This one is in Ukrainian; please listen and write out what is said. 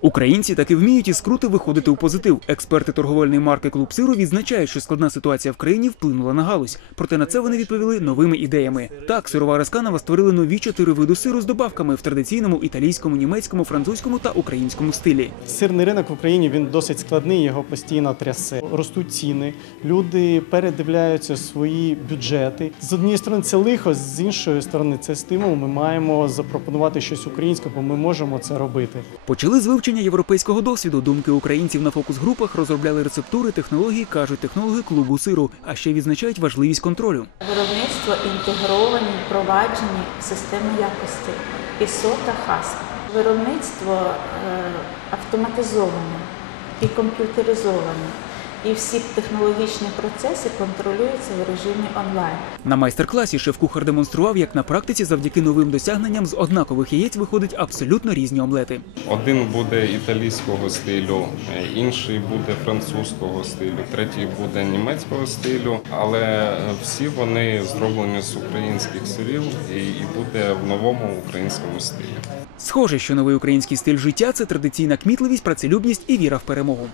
Українці таки вміють із скрути виходити у позитив. Експерти торговельної марки Клуб Сиру відзначають, що складна ситуація в країні вплинула на галузь. Проте на це вони відповіли новими ідеями. Так, сирова Расканова створили нові чотири види сиру з добавками в традиційному італійському, німецькому, французькому та українському стилі. Сирний ринок в Україні він досить складний, його постійно трясе. Ростуть ціни, люди передивляються свої бюджети. З однієї сторони, це лихо, з іншої сторони, це стимул. Ми маємо запропонувати щось українське, бо ми можемо це робити. Почали з вивчення європейського досвіду. Думки українців на фокус-групах розробляли рецептури, технології, кажуть технологи клубу сиру. А ще відзначають важливість контролю. Виробництво інтегровані, впроваджені системи якості ISO та ХАС. Виробництво е, автоматизоване і комп'ютеризоване. І всі технологічні процеси контролюються в режимі онлайн. На майстер-класі шеф-кухар демонстрував, як на практиці завдяки новим досягненням з однакових яєць виходять абсолютно різні омлети. Один буде італійського стилю, інший буде французького стилю, третій буде німецького стилю, але всі вони зроблені з українських сирів і буде в новому українському стилі. Схоже, що новий український стиль життя це традиційна кмітливість, працелюбність і віра в перемогу.